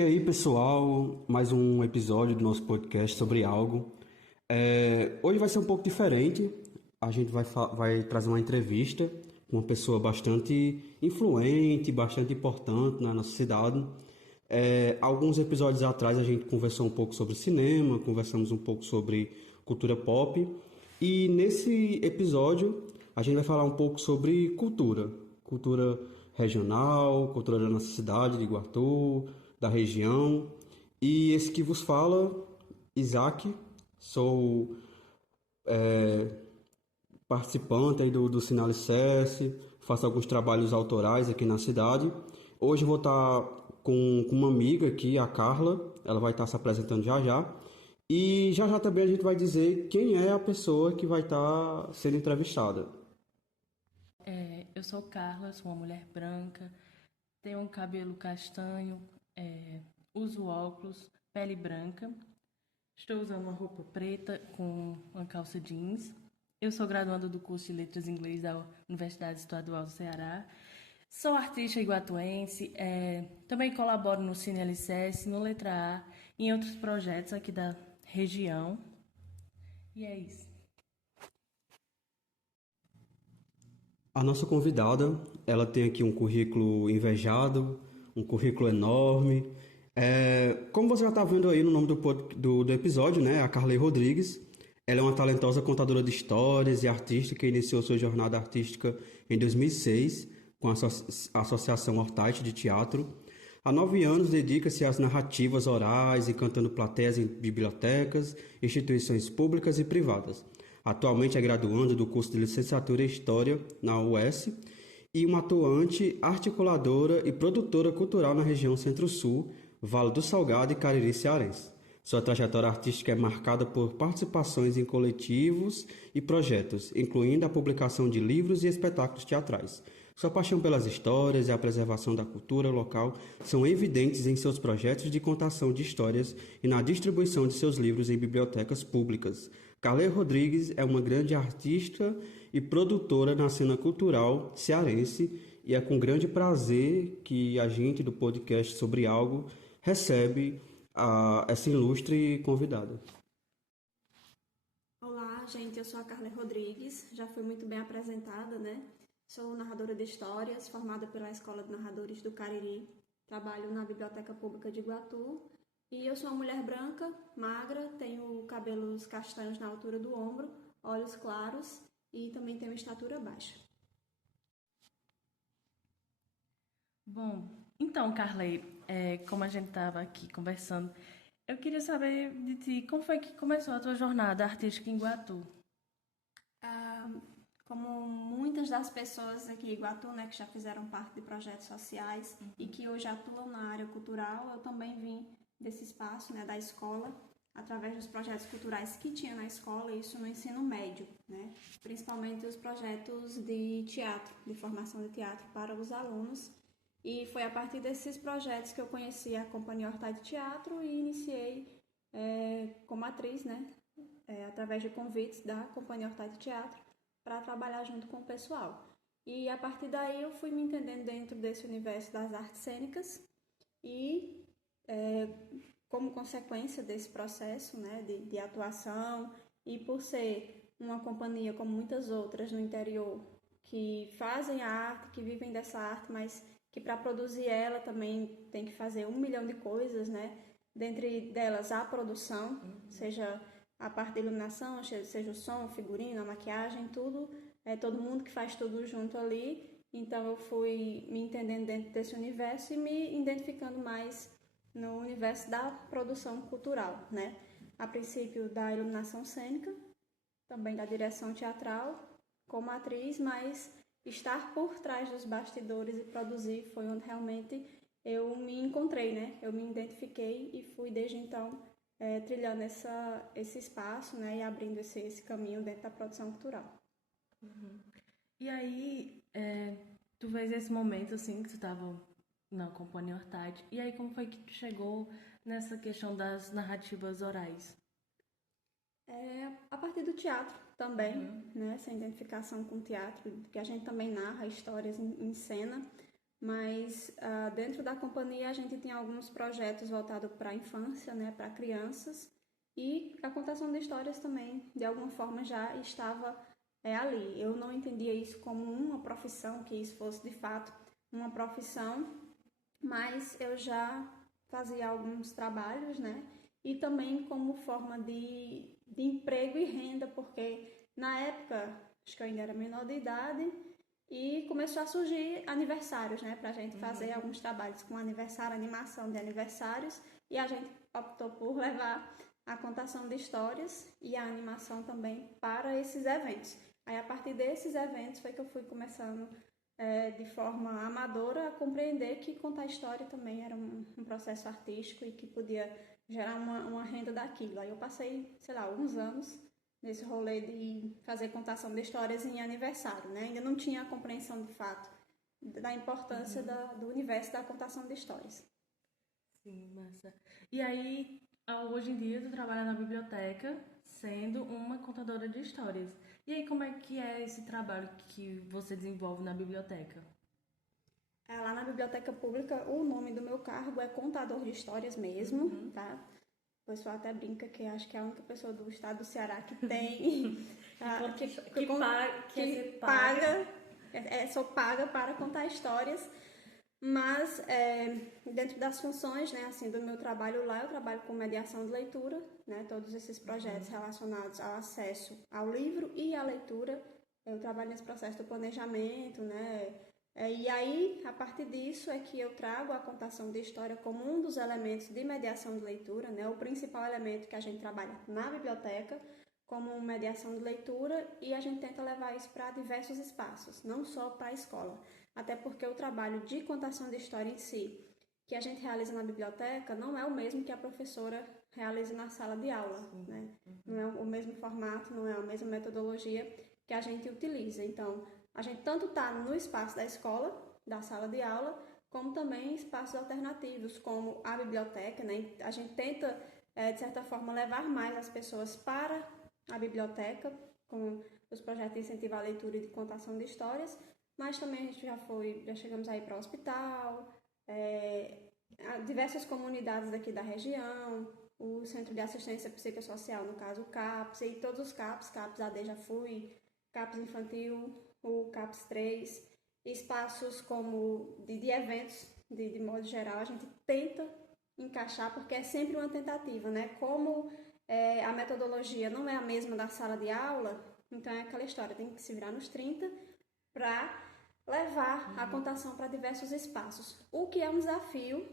E aí, pessoal, mais um episódio do nosso podcast sobre algo. Hoje vai ser um pouco diferente. A gente vai trazer uma entrevista com uma pessoa bastante influente, bastante importante na nossa cidade. Alguns episódios atrás a gente conversou um pouco sobre cinema, conversamos um pouco sobre cultura pop. E nesse episódio a gente vai falar um pouco sobre cultura regional, cultura da nossa cidade, de Iguatu, da região. E esse que vos fala, Isaac, sou participante aí do Sinal Alicerce, faço alguns trabalhos autorais aqui na cidade. Hoje vou estar com uma amiga aqui, a Carla, ela vai estar se apresentando já já. E já já também a gente vai dizer quem é a pessoa que vai estar sendo entrevistada. Eu sou Carla, sou uma mulher branca, tenho um cabelo castanho, uso óculos, pele branca, estou usando uma roupa preta com uma calça jeans. Eu sou graduanda do curso de Letras em Inglês da Universidade Estadual do Ceará. Sou artista iguatuense, também colaboro no Cine Alicerce, no Letra A e em outros projetos aqui da região. E é isso. A nossa convidada, ela tem aqui um currículo invejado, um currículo enorme. Como você já está vendo aí no nome do episódio, né? A Carley Rodrigues. Ela é uma talentosa contadora de histórias e artista que iniciou sua jornada artística em 2006 com a Associação Hortite de Teatro. Há 9 anos dedica-se às narrativas orais, encantando plateias em bibliotecas, instituições públicas e privadas. Atualmente é graduanda do curso de Licenciatura em História na UES e uma atuante articuladora e produtora cultural na região Centro-Sul, Vale do Salgado e Cariri cearense. Sua trajetória artística é marcada por participações em coletivos e projetos, incluindo a publicação de livros e espetáculos teatrais. Sua paixão pelas histórias e a preservação da cultura local são evidentes em seus projetos de contação de histórias e na distribuição de seus livros em bibliotecas públicas. Carley Rodrigues é uma grande artista e produtora na cena cultural cearense e é com grande prazer que a gente do podcast Sobre Algo recebe essa ilustre convidada. Olá, gente, eu sou a Carla Rodrigues, já fui muito bem apresentada, né? Sou narradora de histórias, formada pela Escola de Narradores do Cariri, trabalho na Biblioteca Pública de Iguatu e eu sou uma mulher branca, magra, tenho cabelos castanhos na altura do ombro, olhos claros e também tenho estatura baixa. Bom, então, Carley, como a gente estava aqui conversando, eu queria saber de ti, como foi que começou a tua jornada artística em Iguatu? Como muitas das pessoas aqui em Iguatu, né, que já fizeram parte de projetos sociais e que hoje atuam na área cultural, eu também vim desse espaço, né, da escola, através dos projetos culturais que tinha na escola, isso no ensino médio, né, principalmente os projetos de teatro, de formação de teatro para os alunos. E foi a partir desses projetos que eu conheci a Companhia Hortite de Teatro e iniciei como atriz, né, através de convites da Companhia Hortite de Teatro, para trabalhar junto com o pessoal. E a partir daí eu fui me entendendo dentro desse universo das artes cênicas e, como consequência desse processo, né, de atuação e por ser uma companhia como muitas outras no interior que fazem a arte, que vivem dessa arte, mas que para produzir ela também tem que fazer 1 milhão de coisas, né? Dentre delas a produção, seja a parte da iluminação, seja o som, o figurino, a maquiagem, tudo, todo mundo que faz tudo junto ali. Então eu fui me entendendo dentro desse universo e me identificando mais no universo da produção cultural, né? A princípio da iluminação cênica, também da direção teatral, como atriz, mas estar por trás dos bastidores e produzir foi onde realmente eu me encontrei, né? Eu me identifiquei e fui desde então trilhando esse espaço, né? E abrindo esse caminho dentro da produção cultural. E aí, tu vês esse momento, assim, que tu estava na Companhia Hortite, e aí como foi que tu chegou nessa questão das narrativas orais? A partir do teatro também, né? Essa identificação com o teatro, que a gente também narra histórias em cena, mas dentro da companhia a gente tem alguns projetos voltados para a infância, né, para crianças, e a contação de histórias também, de alguma forma, já estava ali. Eu não entendia isso como uma profissão, que isso fosse de fato uma profissão, mas eu já fazia alguns trabalhos, né, e também como forma de emprego e renda, porque na época, acho que eu ainda era menor de idade, e começou a surgir aniversários, né, pra gente fazer alguns trabalhos com aniversário, animação de aniversários, e a gente optou por levar a contação de histórias e a animação também para esses eventos. Aí, a partir desses eventos, foi que eu fui começando de forma amadora a compreender que contar história também era um processo artístico e que podia gerar uma renda daquilo. Aí eu passei, sei lá, alguns anos nesse rolê de fazer contação de histórias em aniversário, né? Ainda não tinha a compreensão de fato da importância do universo da contação de histórias. Sim, massa. E aí, hoje em dia, tu trabalha na biblioteca sendo uma contadora de histórias. E aí, como é que é esse trabalho que você desenvolve na biblioteca? Lá na biblioteca pública, o nome do meu cargo é contador de histórias mesmo, tá? O pessoal até brinca que acho que é a única pessoa do estado do Ceará que tem... que paga, sou paga para contar histórias, mas dentro das funções, né, assim, do meu trabalho lá, eu trabalho com mediação de leitura, né, todos esses projetos relacionados ao acesso ao livro e à leitura, eu trabalho nesse processo do planejamento, né, e aí, a partir disso, é que eu trago a contação de história como um dos elementos de mediação de leitura, né, o principal elemento que a gente trabalha na biblioteca, como mediação de leitura, e a gente tenta levar isso para diversos espaços, não só para a escola. Até porque o trabalho de contação de história em si, que a gente realiza na biblioteca, não é o mesmo que a professora realiza na sala de aula, né? Não é o mesmo formato, não é a mesma metodologia que a gente utiliza. Então, a gente tanto está no espaço da escola, da sala de aula, como também em espaços alternativos, como a biblioteca, né? A gente tenta, de certa forma, levar mais as pessoas para a biblioteca, com os projetos de incentivo à leitura e de contação de histórias, mas também a gente já chegamos aí para o hospital, diversas comunidades daqui da região, o Centro de Assistência Psicossocial, no caso o CAPS, e todos os CAPS AD já fui, CAPS Infantil, o CAPS 3, espaços como de eventos, de modo geral, a gente tenta encaixar, porque é sempre uma tentativa, né? Como a metodologia não é a mesma da sala de aula, então é aquela história, tem que se virar nos 30 para levar a contação para diversos espaços. O que é um desafio,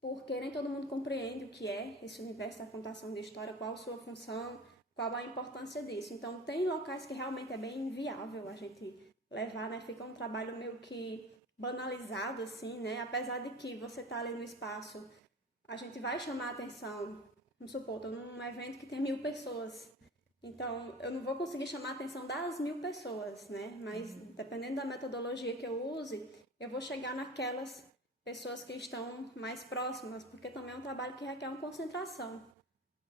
porque nem todo mundo compreende o que é esse universo da contação de história, qual a sua função, qual a importância disso. Então, tem locais que realmente é bem inviável a gente levar, né? Fica um trabalho meio que banalizado, assim, né? Apesar de que você tá ali no espaço, a gente vai chamar a atenção. Vamos supor, estou num evento que tem 1000 pessoas. Então, eu não vou conseguir chamar a atenção das 1000 pessoas, né? Mas, dependendo da metodologia que eu use, eu vou chegar naquelas pessoas que estão mais próximas, porque também é um trabalho que requer uma concentração,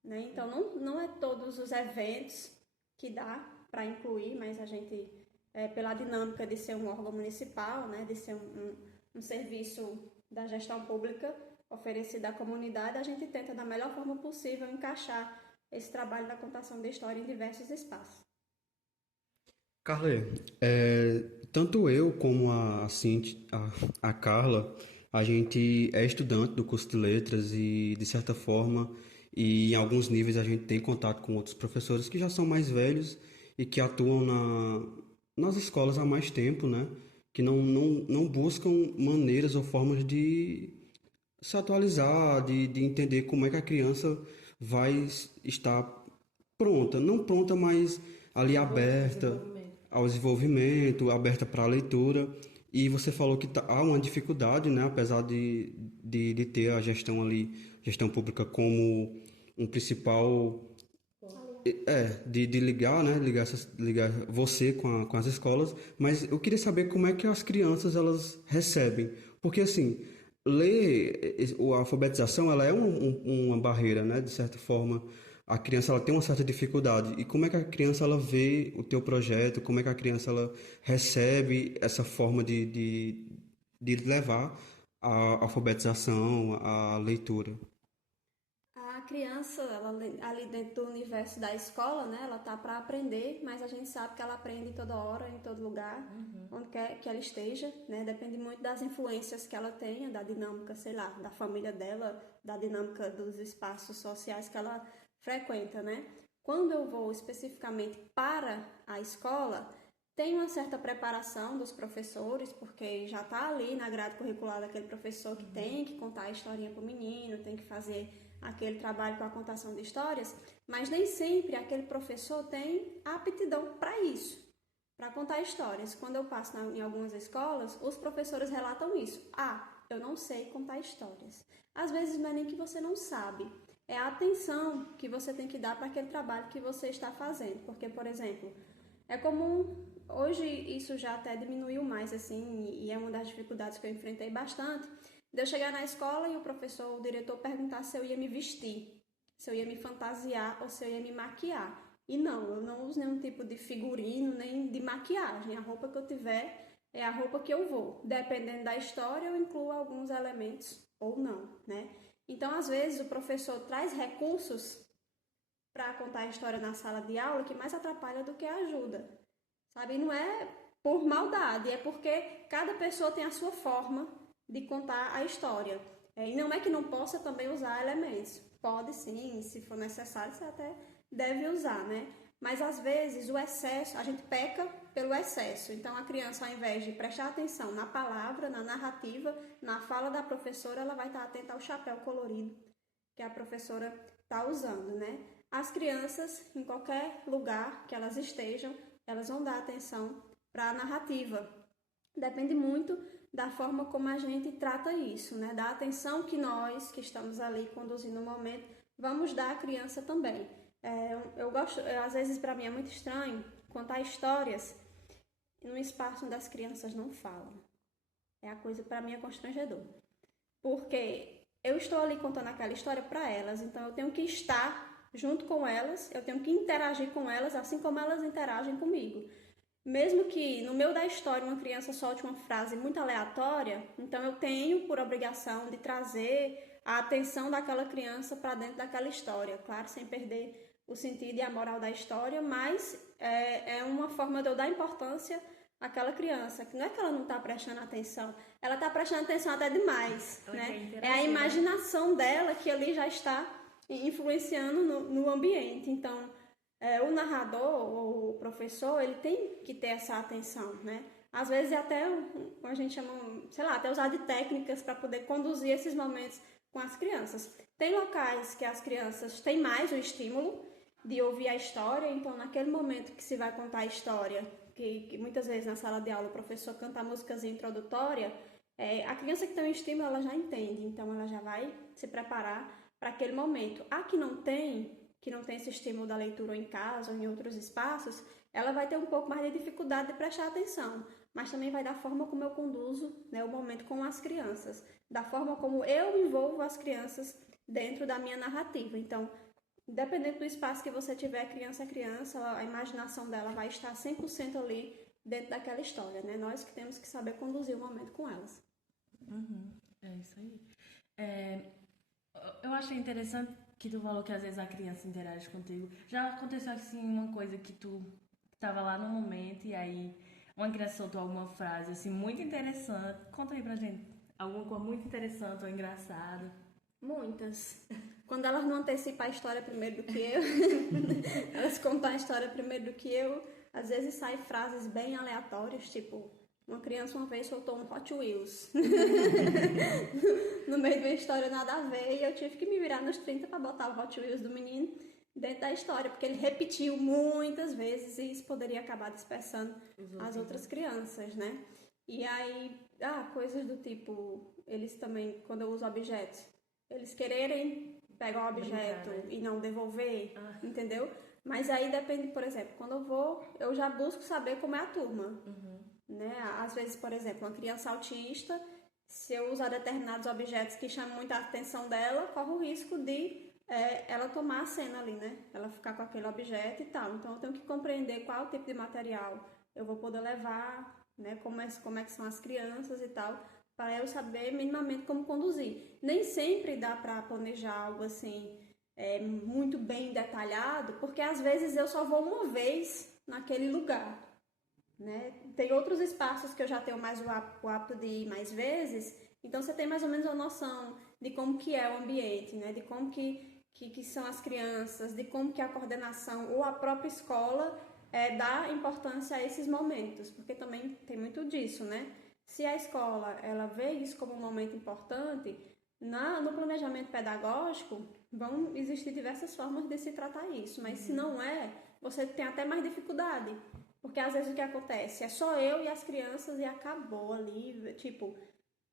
né? Então, não é todos os eventos que dá para incluir, mas a gente, pela dinâmica de ser um órgão municipal, né? De ser um serviço da gestão pública oferecido à comunidade, a gente tenta, da melhor forma possível, encaixar esse trabalho da contação de história em diversos espaços. Carla, tanto eu como a Cintia, a Carla, a gente é estudante do curso de letras e, de certa forma, e em alguns níveis a gente tem contato com outros professores que já são mais velhos e que atuam nas escolas há mais tempo, né? Que não buscam maneiras ou formas de se atualizar, de entender como é que a criança vai estar pronta, não pronta, mas ali aberta ao desenvolvimento, aberta para a leitura. E você falou que há uma dificuldade, né, apesar de ter a gestão ali, gestão pública como um principal de ligar, né, ligar você com as escolas, mas eu queria saber como é que as crianças elas recebem, porque assim, ler, a alfabetização, ela é uma barreira, né, de certa forma. A criança ela tem uma certa dificuldade. E como é que a criança ela vê o teu projeto? Como é que a criança ela recebe essa forma de de levar a alfabetização, a leitura? A criança, ela, ali dentro do universo da escola, né, ela tá para aprender, mas a gente sabe que ela aprende toda hora, em todo lugar, onde quer que ela esteja, né, depende muito das influências que ela tenha, da dinâmica, sei lá, da família dela, da dinâmica dos espaços sociais que ela frequenta, né. Quando eu vou especificamente para a escola, tem uma certa preparação dos professores, porque já está ali na grade curricular daquele professor que tem que contar a historinha para o menino, tem que fazer aquele trabalho com a contação de histórias, mas nem sempre aquele professor tem aptidão para isso, para contar histórias. Quando eu passo em algumas escolas, os professores relatam isso. Ah, eu não sei contar histórias. Às vezes não é nem que você não sabe, é a atenção que você tem que dar para aquele trabalho que você está fazendo. Porque, por exemplo, é comum, hoje isso já até diminuiu mais, assim, e é uma das dificuldades que eu enfrentei bastante, de eu chegar na escola e o professor, o diretor, perguntar se eu ia me vestir, se eu ia me fantasiar ou se eu ia me maquiar. E não, eu não uso nenhum tipo de figurino, nem de maquiagem. A roupa que eu tiver é a roupa que eu vou. Dependendo da história, eu incluo alguns elementos ou não, né? Então, às vezes, o professor traz recursos para contar a história na sala de aula que mais atrapalha do que ajuda, sabe? E não é por maldade, é porque cada pessoa tem a sua forma de contar a história. E não é que não possa também usar elementos. Pode sim, se for necessário, você até deve usar, né? Mas às vezes o excesso, a gente peca pelo excesso. Então a criança, ao invés de prestar atenção na palavra, na narrativa, na fala da professora, ela vai estar atenta ao chapéu colorido que a professora está usando, né? As crianças, em qualquer lugar que elas estejam, elas vão dar atenção para a narrativa. Depende muito da forma como a gente trata isso, né? Da atenção que nós, que estamos ali conduzindo o momento, vamos dar à criança também. Eu gosto, às vezes para mim é muito estranho contar histórias num espaço onde as crianças não falam. É a coisa, para mim, é constrangedor. Porque eu estou ali contando aquela história para elas, então eu tenho que estar junto com elas, eu tenho que interagir com elas, assim como elas interagem comigo. Mesmo que no meio da história uma criança solte uma frase muito aleatória, então eu tenho por obrigação de trazer a atenção daquela criança para dentro daquela história, claro, sem perder o sentido e a moral da história, mas é uma forma de eu dar importância àquela criança, que não é que ela não está prestando atenção, ela está prestando atenção até demais, né? É a imaginação dela que ali já está influenciando no ambiente, então o narrador ou o professor, ele tem que ter essa atenção, né? Às vezes até a gente chama, sei lá, até usar de técnicas para poder conduzir esses momentos com as crianças. Tem locais que as crianças têm mais o estímulo de ouvir a história, então naquele momento que se vai contar a história, que muitas vezes na sala de aula o professor canta a músicazinha introdutória, a criança que tem o estímulo, ela já entende, então ela já vai se preparar para aquele momento. A que não tem esse estímulo da leitura em casa ou em outros espaços, ela vai ter um pouco mais de dificuldade de prestar atenção, mas também vai da forma como eu conduzo, né, o momento com as crianças, da forma como eu envolvo as crianças dentro da minha narrativa. Então, independente do espaço que você tiver, criança é criança, a imaginação dela vai estar 100% ali dentro daquela história, né? Nós que temos que saber conduzir o momento com elas. É isso aí. Eu achei interessante que tu falou que às vezes a criança interage contigo. Já aconteceu assim uma coisa que tu estava lá no momento e aí uma criança soltou alguma frase assim muito interessante. Conta aí pra gente. Alguma coisa muito interessante ou engraçada. Muitas. Quando elas não antecipam a história primeiro do que eu, elas contam a história primeiro do que eu, às vezes saem frases bem aleatórias, tipo, uma criança uma vez soltou um Hot Wheels no meio de uma história nada a ver, e eu tive que me virar nos 30 para botar o Hot Wheels do menino dentro da história, porque ele repetiu muitas vezes e isso poderia acabar dispersando as outras crianças, né? E aí, coisas do tipo, eles também, quando eu uso objetos, eles quererem pegar o objeto e não devolver, entendeu? Mas aí depende, por exemplo, quando eu vou, eu já busco saber como é a turma, né? Às vezes, por exemplo, uma criança autista, se eu usar determinados objetos que chamam muita atenção dela, corre o risco de ela tomar a cena ali, né? Ela ficar com aquele objeto e tal. Então, eu tenho que compreender qual tipo de material eu vou poder levar, né? Como é que são as crianças e tal, para eu saber minimamente como conduzir. Nem sempre dá para planejar algo assim muito bem detalhado, porque às vezes eu só vou uma vez naquele lugar, né? Tem outros espaços que eu já tenho mais o hábito de ir mais vezes, então você tem mais ou menos uma noção de como que é o ambiente, né? De como que são as crianças, de como que a coordenação ou a própria escola dá importância a esses momentos, porque também tem muito disso, né? Se a escola ela vê isso como um momento importante, no planejamento pedagógico vão existir diversas formas de se tratar isso, mas se não você tem até mais dificuldade, porque às vezes o que acontece é só eu e as crianças e acabou ali, tipo,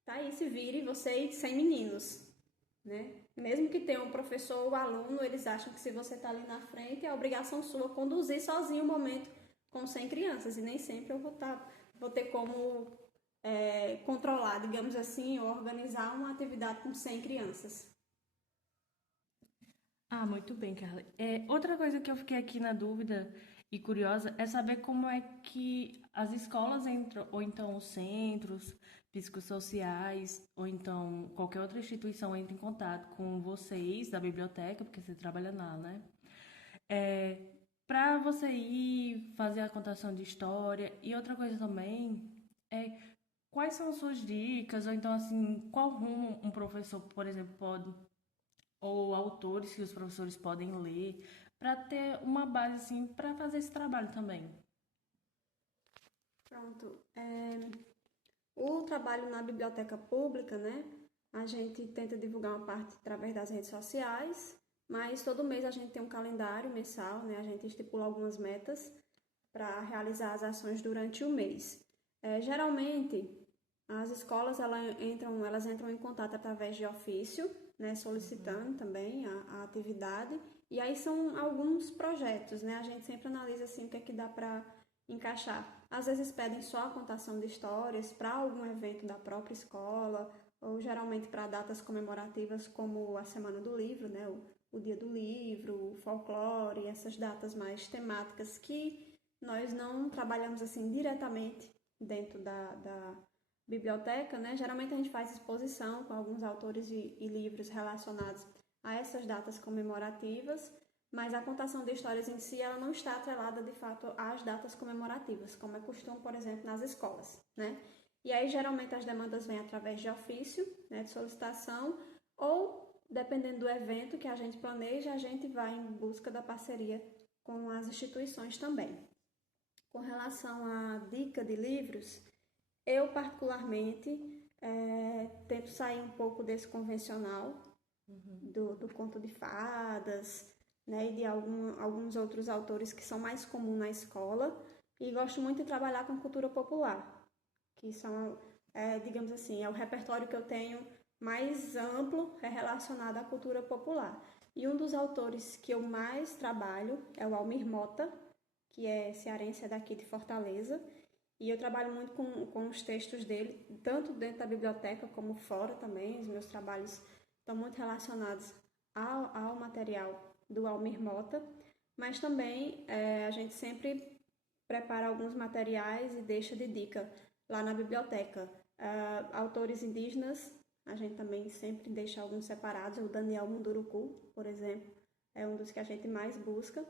tá aí, se vire você sem meninos, né? Mesmo que tenha um professor ou aluno, eles acham que se você tá ali na frente, é obrigação sua conduzir sozinho o momento com 100 crianças, e nem sempre eu vou ter como controlar, digamos assim, ou organizar uma atividade com 100 crianças. Ah, muito bem, Carla. Outra coisa que eu fiquei aqui na dúvida e curiosa é saber como é que as escolas entram, ou então os centros psicossociais, ou então qualquer outra instituição entra em contato com vocês da biblioteca, porque você trabalha lá, né? Para você ir fazer a contação de história. E outra coisa também é quais são as suas dicas, ou então assim, qual rumo um professor, por exemplo, pode, ou autores que os professores podem ler, para ter uma base assim para fazer esse trabalho também. Pronto. O trabalho na biblioteca pública, né? A gente tenta divulgar uma parte através das redes sociais, mas todo mês a gente tem um calendário mensal, né? A gente estipula algumas metas para realizar as ações durante o mês. Geralmente, as escolas elas entram em contato através de ofício, né? Solicitando também a atividade. E aí são alguns projetos, né? A gente sempre analisa assim o que é que dá para encaixar. Às vezes pedem só a contação de histórias para algum evento da própria escola, ou geralmente para datas comemorativas como a Semana do Livro, né? O Dia do Livro, o folclore, essas datas mais temáticas que nós não trabalhamos assim diretamente dentro da biblioteca, né? Geralmente a gente faz exposição com alguns autores e livros relacionados a essas datas comemorativas, mas a contação de histórias em si ela não está atrelada de fato às datas comemorativas, como é costume, por exemplo, nas escolas, né? E aí geralmente as demandas vêm através de ofício, né, de solicitação, ou dependendo do evento que a gente planeja, a gente vai em busca da parceria com as instituições também. Com relação à dica de livros, eu particularmente tento sair um pouco desse convencional, do conto de fadas, né, e de alguns outros autores que são mais comuns na escola, e gosto muito de trabalhar com cultura popular, que são, digamos assim, é o repertório que eu tenho mais amplo relacionado à cultura popular. E um dos autores que eu mais trabalho é o Almir Mota, que é cearense, é daqui de Fortaleza, e eu trabalho muito com os textos dele, tanto dentro da biblioteca como fora também. Os meus trabalhos estão muito relacionados ao material do Almir Mota, mas também a gente sempre prepara alguns materiais e deixa de dica lá na biblioteca. Autores indígenas, a gente também sempre deixa alguns separados. O Daniel Munduruku, por exemplo, é um dos que a gente mais busca.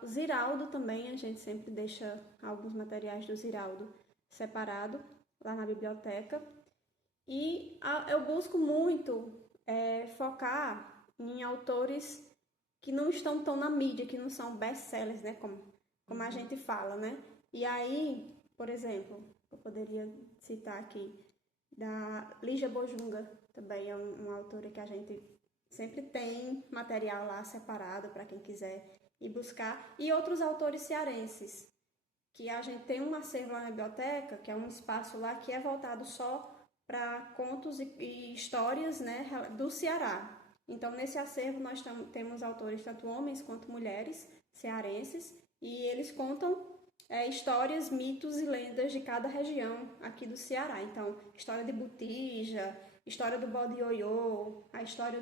O Ziraldo também, a gente sempre deixa alguns materiais do Ziraldo separado lá na biblioteca. E eu busco muito focar em autores que não estão tão na mídia, que não são best-sellers, né? Como a gente fala, né? E aí, por exemplo, eu poderia citar aqui da Lígia Bojunga, também é uma autora que a gente sempre tem material lá separado para quem quiser ir buscar. E outros autores cearenses, que a gente tem um acervo lá na biblioteca, que é um espaço lá que é voltado só para contos e histórias, né, do Ceará. Então, nesse acervo, nós temos autores, tanto homens quanto mulheres, cearenses, e eles contam histórias, mitos e lendas de cada região aqui do Ceará. Então, história de Botija, história do Bode Ioiô, a história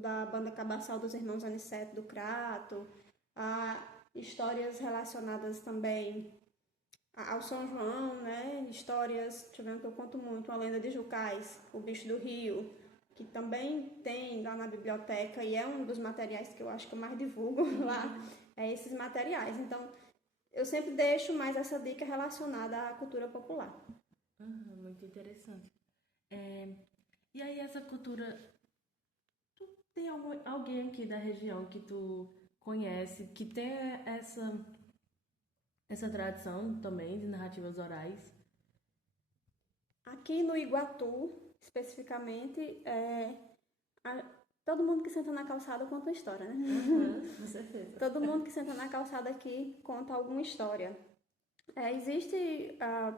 da banda Cabaçal dos Irmãos Aniceto do Crato, histórias relacionadas também ao São João, né? Histórias, tivemos que eu conto muito, a lenda de Jucás, o bicho do rio, que também tem lá na biblioteca e é um dos materiais que eu acho que eu mais divulgo lá, é esses materiais. Então, eu sempre deixo mais essa dica relacionada à cultura popular. Muito interessante. É, e aí essa cultura, tu tem alguém aqui da região que tu conhece que tem essa tradição também de narrativas orais? Aqui no Iguatu, especificamente, a- todo mundo que senta na calçada conta uma história, né? Com certeza. Todo mundo que senta na calçada aqui conta alguma história. Existe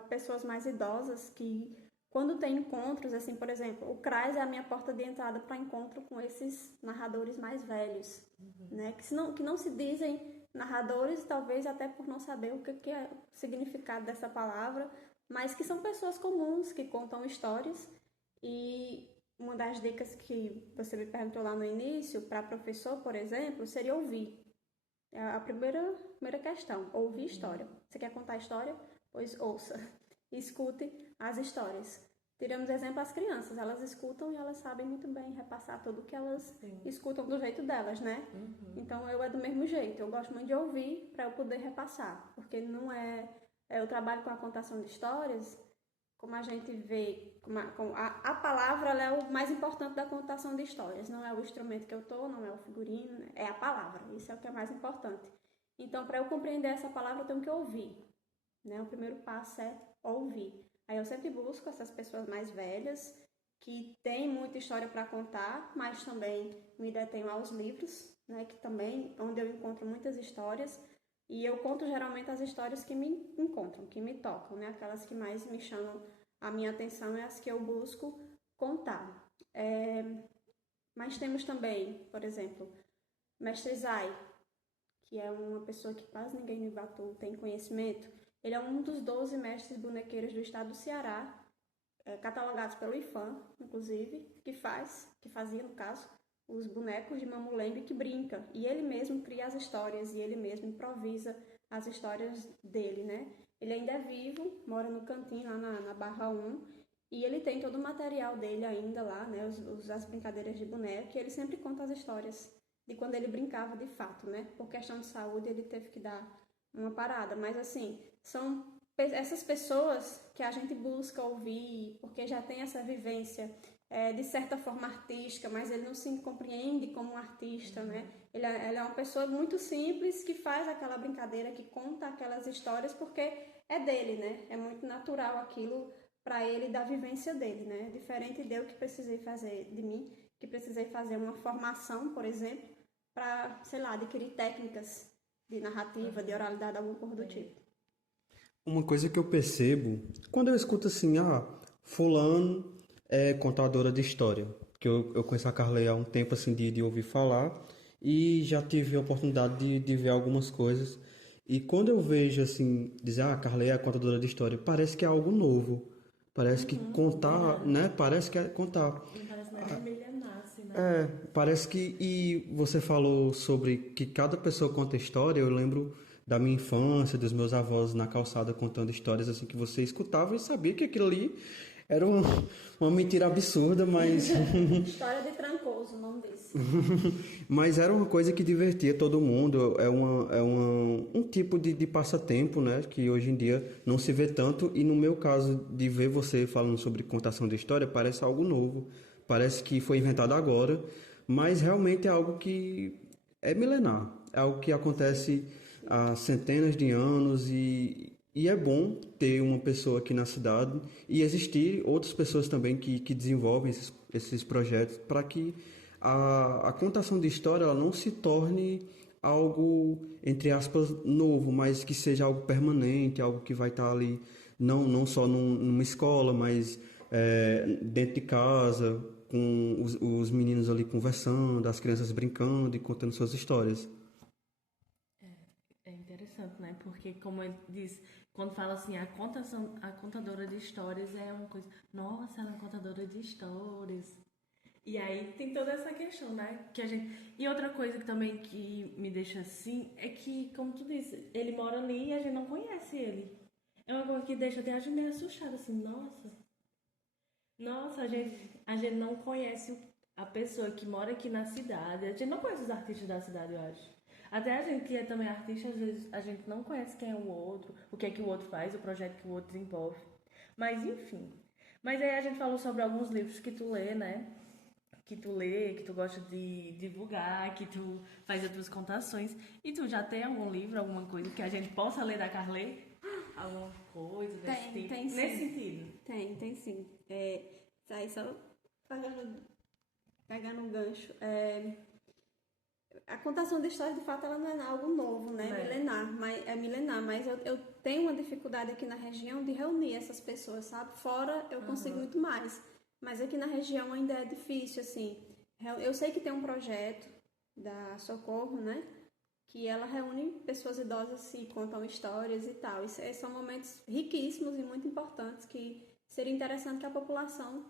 pessoas mais idosas que, quando tem encontros, assim, por exemplo, o CRAS é a minha porta de entrada para encontro com esses narradores mais velhos, né? Que não se dizem narradores, talvez até por não saber o que é o significado dessa palavra, mas que são pessoas comuns que contam histórias. E uma das dicas que você me perguntou lá no início, para professor, por exemplo, seria ouvir. É a primeira questão, ouvir história. Você quer contar história? Pois ouça. Escute as histórias. Tiramos exemplo as crianças, elas escutam e elas sabem muito bem repassar tudo que elas escutam do jeito delas, né? Então eu é do mesmo jeito, eu gosto muito de ouvir para eu poder repassar, porque não eu trabalho com a contação de histórias, como a gente vê, a palavra ela é o mais importante da contação de histórias. Não é o instrumento que eu estou, não é o figurino, né? É a palavra. Isso é o que é mais importante. Então, para eu compreender essa palavra, eu tenho que ouvir. Né? O primeiro passo é ouvir. Aí eu sempre busco essas pessoas mais velhas, que têm muita história para contar, mas também me detenho aos livros, né? Que também, onde eu encontro muitas histórias. E eu conto geralmente as histórias que me encontram, que me tocam, né? Aquelas que mais me chamam a minha atenção é as que eu busco contar. Mas temos também, por exemplo, Mestre Zay, que é uma pessoa que quase ninguém no Ibatu tem conhecimento. Ele é um dos 12 mestres bonequeiros do estado do Ceará, catalogados pelo IFAM, inclusive, que fazia, no caso, os bonecos de Mamulembe que brinca. E ele mesmo cria as histórias e ele mesmo improvisa as histórias dele, né? Ele ainda é vivo, mora no cantinho lá na Barra 1, e ele tem todo o material dele ainda lá, né? As brincadeiras de boneco, e ele sempre conta as histórias de quando ele brincava de fato, né? Por questão de saúde, ele teve que dar uma parada. Mas, assim, são essas pessoas que a gente busca ouvir, porque já tem essa vivência de certa forma artística, mas ele não se compreende como um artista, né? Ele é uma pessoa muito simples que faz aquela brincadeira, que conta aquelas histórias porque é dele, né? É muito natural aquilo para ele, da vivência dele, né? Diferente de eu que precisei fazer, de mim, que precisei fazer uma formação, por exemplo, para, sei lá, adquirir técnicas de narrativa, de oralidade, alguma coisa do tipo. Uma coisa que eu percebo, quando eu escuto assim, fulano é contadora de história, que eu conheço a Carley há um tempo assim de ouvir falar e já tive a oportunidade de ver algumas coisas. E quando eu vejo assim, dizer, a Carley é contadora de história, parece que é algo novo. Parece que contar, né? Parece que é contar. Parece que a família nasce, né? Parece que. E você falou sobre que cada pessoa conta história. Eu lembro da minha infância, dos meus avós na calçada contando histórias assim que você escutava e sabia que aquilo ali era uma mentira absurda, mas. História de Trancoso, o nome desse. Mas era uma coisa que divertia todo mundo. Um tipo de passatempo, né? Que hoje em dia não se vê tanto. E no meu caso, de ver você falando sobre contação de história, parece algo novo. Parece que foi inventado agora. Mas realmente é algo que é milenar. É algo que acontece há centenas de anos e é bom ter uma pessoa aqui na cidade e existir outras pessoas também que desenvolvem esses projetos para que a contação de história ela não se torne algo, entre aspas, novo, mas que seja algo permanente, algo que vai estar ali não só numa escola, mas dentro de casa, com os meninos ali conversando, as crianças brincando e contando suas histórias. É interessante, né? Porque, como ele diz, quando fala assim, a contadora de histórias é uma coisa. Nossa, ela é uma contadora de histórias. E aí tem toda essa questão, né? Que a gente... E outra coisa que também que me deixa assim é que, como tu disse, ele mora ali e a gente não conhece ele. É uma coisa que deixa até a gente meio assustada, assim, nossa, a gente não conhece a pessoa que mora aqui na cidade, a gente não conhece os artistas da cidade, eu acho. Até a gente que é também artista, às vezes a gente não conhece quem é o outro, o que é que o outro faz, o projeto que o outro desenvolve. Mas enfim. Mas aí a gente falou sobre alguns livros que tu lê, né? Que tu lê, que tu gosta de divulgar, que tu faz as tuas contações. E tu já tem algum livro, alguma coisa que a gente possa ler da Carlê? Alguma coisa desse tipo? Tem sim. Nesse sentido. Tem sim. Isso aí só pegando um gancho. A contação de história, de fato, ela não é algo novo, né? Milenar, mas eu tenho uma dificuldade aqui na região de reunir essas pessoas, sabe? Fora eu consigo muito mais, mas aqui na região ainda é difícil, assim. Eu sei que tem um projeto da Socorro, né? Que ela reúne pessoas idosas e contam histórias e tal. São momentos riquíssimos e muito importantes que seria interessante que a população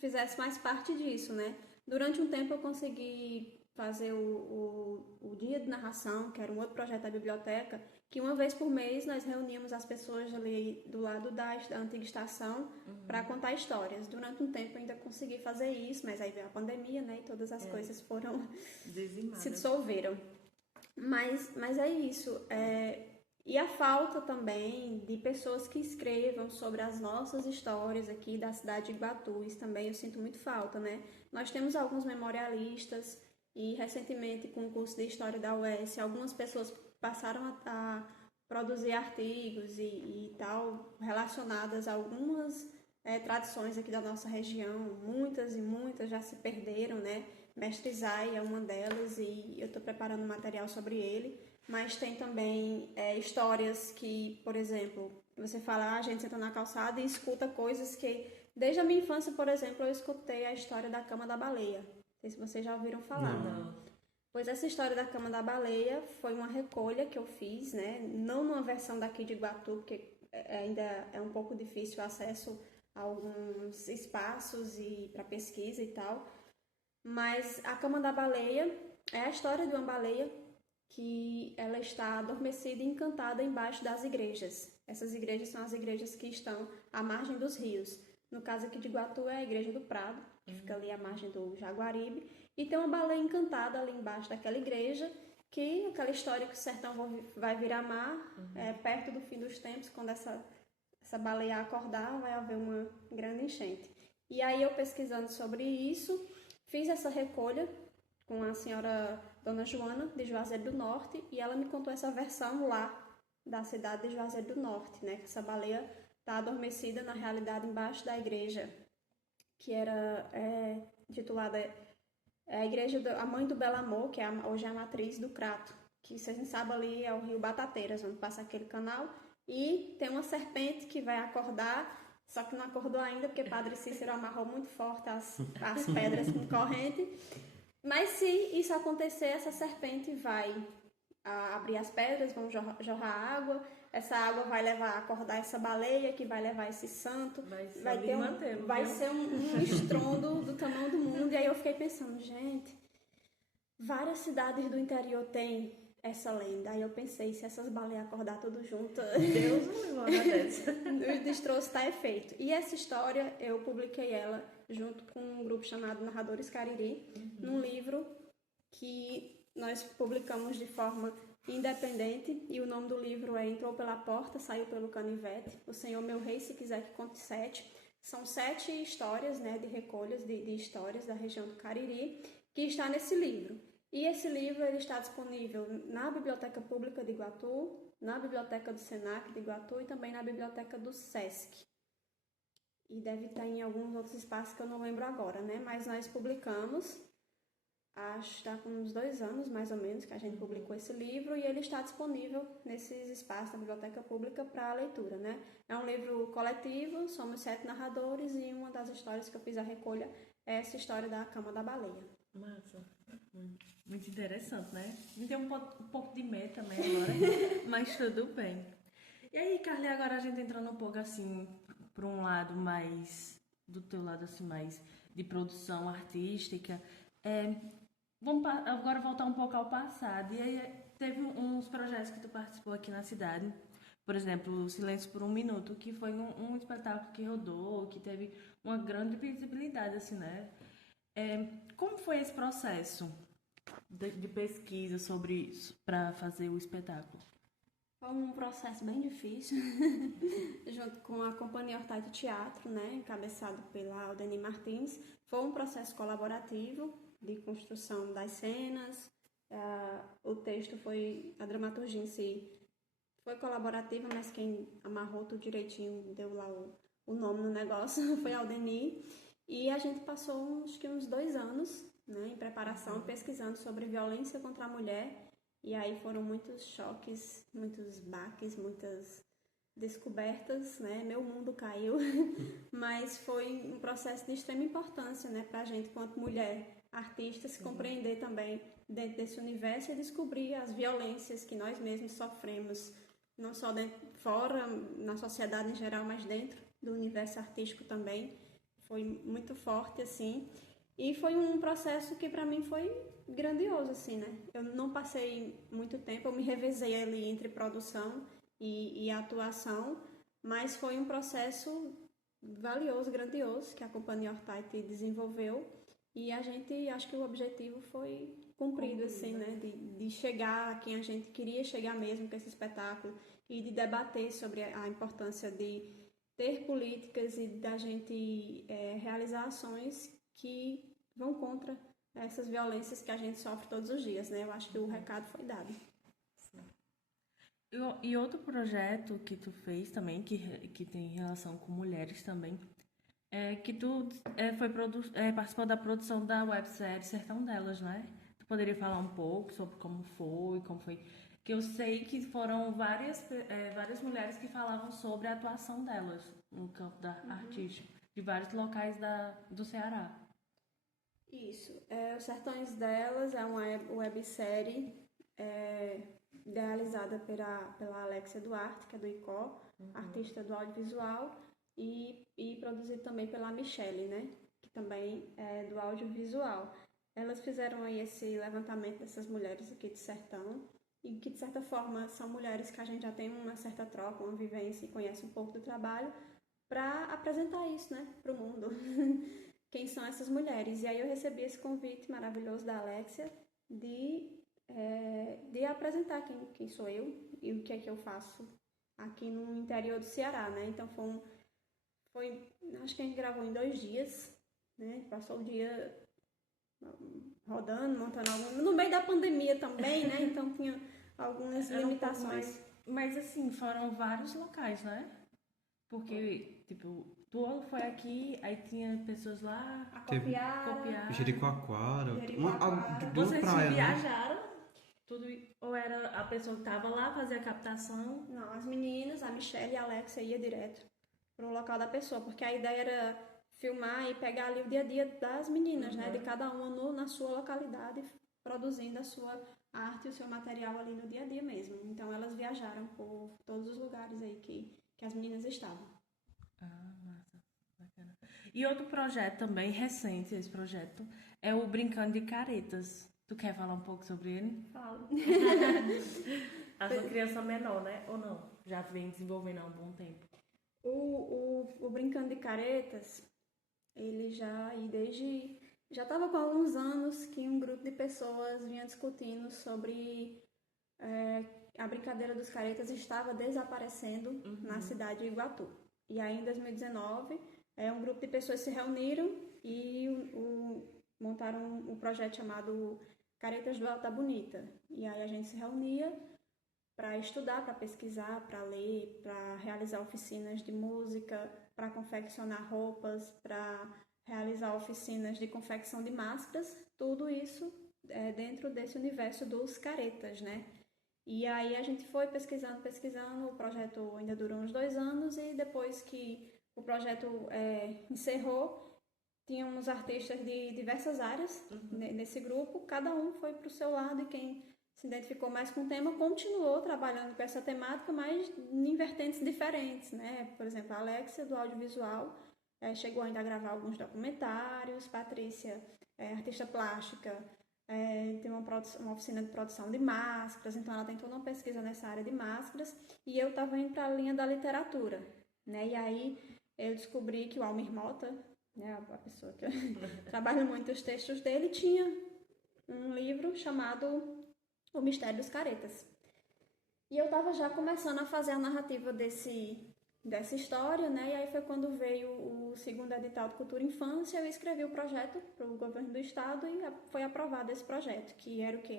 fizesse mais parte disso, né? Durante um tempo eu consegui fazer o Dia de Narração, que era um outro projeto da biblioteca, que uma vez por mês nós reuníamos as pessoas ali do lado da antiga estação para contar histórias. Durante um tempo eu ainda consegui fazer isso, mas aí veio a pandemia, né? E todas as coisas foram se dissolveram. Mas é isso. E a falta também de pessoas que escrevam sobre as nossas histórias aqui da cidade de Iguatu, isso também eu sinto muito falta, né? Nós temos alguns memorialistas e recentemente com o curso de História da UES, algumas pessoas passaram a produzir artigos e tal relacionadas a algumas tradições aqui da nossa região, muitas e muitas já se perderam, né? Mestre Zay é uma delas e eu estou preparando material sobre ele, mas tem também histórias que, por exemplo, você fala, a gente senta na calçada e escuta coisas que, desde a minha infância, por exemplo, eu escutei a história da Cama da Baleia. Não sei se vocês já ouviram falar. Não. Pois essa história da Cama da Baleia foi uma recolha que eu fiz, né? Não numa versão daqui de Iguatu, porque ainda é um pouco difícil o acesso a alguns espaços e para pesquisa e tal. Mas a Cama da Baleia é a história de uma baleia que ela está adormecida e encantada embaixo das igrejas. Essas igrejas são as igrejas que estão à margem dos rios. No caso aqui de Iguatu é a Igreja do Prado, que fica ali à margem do Jaguaribe. E tem uma baleia encantada ali embaixo daquela igreja, que aquela história que o sertão vai virar mar, perto do fim dos tempos, quando essa baleia acordar, vai haver uma grande enchente. E aí eu pesquisando sobre isso, fiz essa recolha com a senhora Dona Joana, de Juazeiro do Norte, e ela me contou essa versão lá da cidade de Juazeiro do Norte, né? Que essa baleia está adormecida, na realidade, embaixo da igreja, que era titulada a igreja a Mãe do Belo Amor, que hoje é a matriz do Crato, que vocês não sabem, ali é o rio Batateiras, onde passa aquele canal, e tem uma serpente que vai acordar, só que não acordou ainda, porque Padre Cícero amarrou muito forte as pedras com corrente. Mas se isso acontecer, essa serpente vai abrir as pedras, vão jorrar água, essa água vai levar a acordar essa baleia, que vai levar esse santo, vai ser um estrondo do tamanho do mundo. E aí eu fiquei pensando, gente, várias cidades do interior têm essa lenda. Aí eu pensei, se essas baleias acordar tudo junto, Deus me livre dessa. O destroço está feito. E essa história, eu publiquei ela junto com um grupo chamado Narradores Cariri, num livro que nós publicamos de forma independente, e o nome do livro é Entrou pela Porta, Saiu pelo Canivete, O Senhor Meu Rei, se quiser que conte 7. São 7 histórias, né, de recolhas de histórias da região do Cariri, que está nesse livro. E esse livro ele está disponível na Biblioteca Pública de Iguatu, na Biblioteca do Senac de Iguatu e também na Biblioteca do Sesc. E deve estar em alguns outros espaços que eu não lembro agora, né? Mas nós publicamos, acho que está com uns 2 anos, mais ou menos, que a gente publicou esse livro, e ele está disponível nesses espaços da Biblioteca Pública para leitura, né? É um livro coletivo, somos 7 narradores, e uma das histórias que eu fiz a recolha é essa história da Cama da Baleia. Massa. Muito interessante, né? Me deu um pouco de medo também agora, mas tudo bem. E aí, Carly, agora a gente entrando um pouco assim, para um lado mais, do teu lado assim, mais de produção artística, vamos agora voltar um pouco ao passado. E aí, teve uns projetos que tu participou aqui na cidade, Por exemplo, o Silêncio por um Minuto, que foi um espetáculo que rodou, que teve uma grande visibilidade, assim, né? Como foi esse processo de pesquisa sobre isso, para fazer o espetáculo? Foi um processo bem difícil, junto com a Companhia Hortai Teatro, né, encabeçado pela Aldeni Martins. Foi um processo colaborativo de construção das cenas, o texto foi, a dramaturgia em si foi colaborativa, mas quem amarrou tudo direitinho, deu lá o nome no negócio, foi a Aldeni. E a gente passou acho que uns 2 anos, né, em preparação, pesquisando sobre violência contra a mulher. E aí foram muitos choques, muitos baques, muitas descobertas, né? Meu mundo caiu, mas foi um processo de extrema importância, né, para a gente, enquanto mulher artista, se compreender também dentro desse universo e descobrir as violências que nós mesmos sofremos, não só dentro, fora, na sociedade em geral, mas dentro do universo artístico também. Foi muito forte, assim, e foi um processo que para mim foi grandioso, assim, né? Eu não passei muito tempo, eu me revezei ali entre produção e atuação, mas foi um processo valioso, grandioso, que a Companhia Hortai desenvolveu, e a gente, acho que o objetivo foi cumprido, assim, né? De chegar a quem a gente queria chegar mesmo com esse espetáculo e de debater sobre a importância de ter políticas e da gente realizar ações que vão contra essas violências que a gente sofre todos os dias, né? Eu acho que o recado foi dado. E outro projeto que tu fez também, que tem relação com mulheres também, é que tu participou da produção da websérie Sertão Delas, né? Tu poderia falar um pouco sobre como foi? Que eu sei que foram várias mulheres que falavam sobre a atuação delas no campo da artística, de vários locais do Ceará. Isso. Os Sertões Delas é uma websérie idealizada pela Alexia Duarte, que é do ICO, artista do audiovisual, e produzido também pela Michelle, né, que também é do audiovisual. Elas fizeram aí esse levantamento dessas mulheres aqui do sertão, e que de certa forma são mulheres que a gente já tem uma certa troca, uma vivência e conhece um pouco do trabalho, para apresentar isso, né, para o mundo. Quem são essas mulheres? E aí eu recebi esse convite maravilhoso da Alexia de apresentar quem sou eu e o que é que eu faço aqui no interior do Ceará, né? Então acho que a gente gravou em 2 dias, né? Passou o dia rodando, montando no meio da pandemia também, né? Então tinha algumas limitações. Mas assim, foram vários locais, né? Porque, tipo, tu foi aqui, aí tinha pessoas lá... Acopiara. Jericoacoara. Vocês praia, viajaram? Né? Tudo, ou era a pessoa que estava lá, fazia a captação? Não, as meninas, a Michelle e a Alexia ia direto pro local da pessoa, porque a ideia era filmar e pegar ali o dia a dia das meninas, né? De cada uma na sua localidade, produzindo a sua arte e o seu material ali no dia a dia mesmo. Então elas viajaram por todos os lugares aí que as meninas estavam. Ah, massa. Bacana. E outro projeto também, recente, esse projeto, é o Brincando de Caretas. Tu quer falar um pouco sobre ele? Falo. A sua criança menor, né? Ou não? Já vem desenvolvendo há um bom tempo. O Brincando de Caretas, ele já estava com alguns anos que um grupo de pessoas vinha discutindo sobre a brincadeira dos caretas estava desaparecendo na cidade de Iguatu. E aí em 2019, um grupo de pessoas se reuniram e montaram um projeto chamado Caretas do Alto da Bonita. E aí a gente se reunia para estudar, para pesquisar, para ler, para realizar oficinas de música, para confeccionar roupas, para realizar oficinas de confecção de máscaras, tudo isso dentro desse universo dos caretas, né? E aí a gente foi pesquisando, o projeto ainda durou uns 2 anos e depois que o projeto encerrou, tínhamos artistas de diversas áreas nesse grupo, cada um foi para o seu lado e quem se identificou mais com o tema continuou trabalhando com essa temática, mas em vertentes diferentes, né? Por exemplo, a Alexia, do audiovisual, chegou ainda a gravar alguns documentários, Patrícia, artista plástica, tem uma oficina de produção de máscaras, então ela tem toda uma pesquisa nessa área de máscaras, e eu estava indo para a linha da literatura, né? E aí eu descobri que o Almir Mota, né, a pessoa que trabalha muito os textos dele, tinha um livro chamado O Mistério dos Caretas. E eu estava já começando a fazer a narrativa dessa história, né? E aí foi quando veio o segundo edital de Cultura e Infância, eu escrevi o projeto para o governo do estado e foi aprovado esse projeto, que era o quê?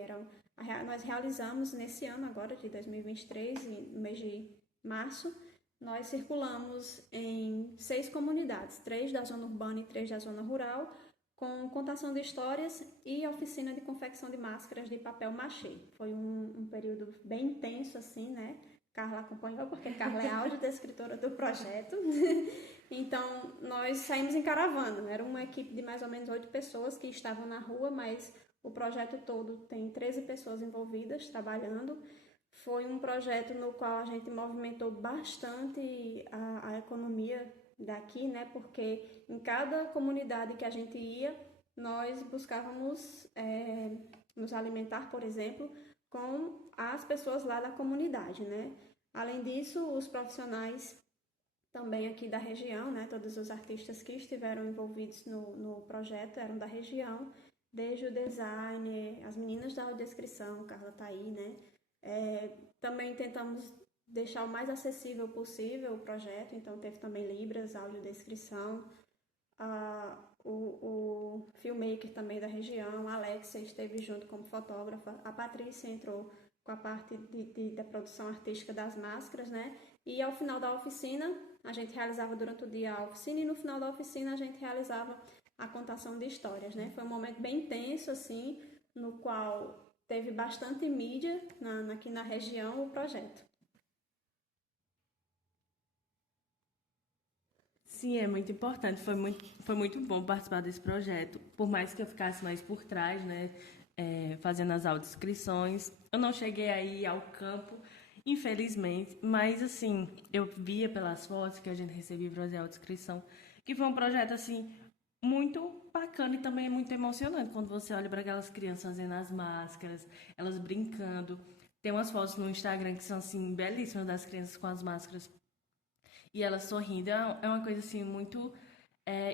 Nós realizamos nesse ano agora, de 2023, no mês de março, nós circulamos em 6 comunidades, 3 da zona urbana e 3 da zona rural, com contação de histórias e oficina de confecção de máscaras de papel machê. Foi um período bem intenso, assim, né? Carla acompanhou, porque Carla é audiodescritora do projeto. Então, nós saímos em caravana. Era uma equipe de mais ou menos 8 pessoas que estavam na rua, mas o projeto todo tem 13 pessoas envolvidas, trabalhando. Foi um projeto no qual a gente movimentou bastante a economia daqui, né? Porque em cada comunidade que a gente ia, nós buscávamos nos alimentar, por exemplo, com as pessoas lá da comunidade, né? Além disso, os profissionais também aqui da região, né? Todos os artistas que estiveram envolvidos no projeto eram da região, desde o design, as meninas da audiodescrição, Carla tá aí, né? Também tentamos deixar o mais acessível possível o projeto, então teve também Libras, audiodescrição, o filmmaker também da região, a Alexia esteve junto como fotógrafa, a Patrícia entrou com a parte da produção artística das máscaras, né? E ao final da oficina, a gente realizava durante o dia a oficina e no final da oficina a gente realizava a contação de histórias, né? Foi um momento bem intenso, assim, no qual teve bastante mídia aqui na região o projeto. Sim, é muito importante. Foi muito bom participar desse projeto. Por mais que eu ficasse mais por trás, né, fazendo as audiodescrições, eu não cheguei aí ao campo, infelizmente. Mas, assim, eu via pelas fotos que a gente recebia para fazer a audiodescrição, que foi um projeto, assim, muito bacana e também muito emocionante quando você olha para aquelas crianças fazendo as máscaras, elas brincando. Tem umas fotos no Instagram que são, assim, belíssimas das crianças com as máscaras e ela sorrindo, é uma coisa assim muito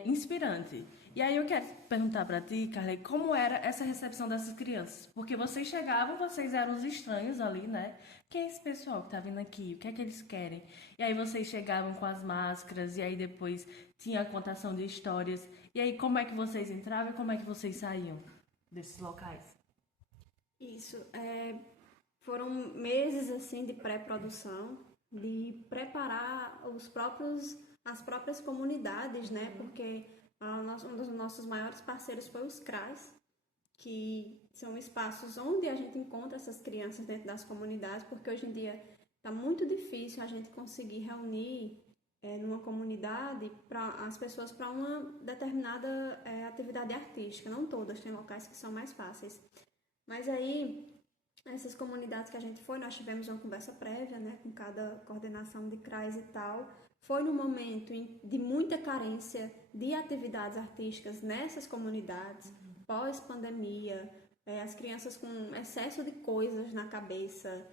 inspirante. E aí eu quero perguntar para ti, Carla, como era essa recepção dessas crianças? Porque vocês chegavam, vocês eram os estranhos ali, né? Quem é esse pessoal que tá vindo aqui? O que é que eles querem? E aí vocês chegavam com as máscaras e aí depois tinha a contação de histórias. E aí como é que vocês entravam e como é que vocês saíam desses locais? Isso, foram meses assim de pré-produção, de preparar as próprias comunidades, né? Porque um dos nossos maiores parceiros foi os CRAs, que são espaços onde a gente encontra essas crianças dentro das comunidades, porque hoje em dia está muito difícil a gente conseguir reunir numa comunidade as pessoas para uma determinada atividade artística. Não todas, tem locais que são mais fáceis. Mas aí, essas comunidades que a gente foi, nós tivemos uma conversa prévia, né, com cada coordenação de CRAs e tal. Foi num momento de muita carência de atividades artísticas nessas comunidades, pós-pandemia, as crianças com excesso de coisas na cabeça,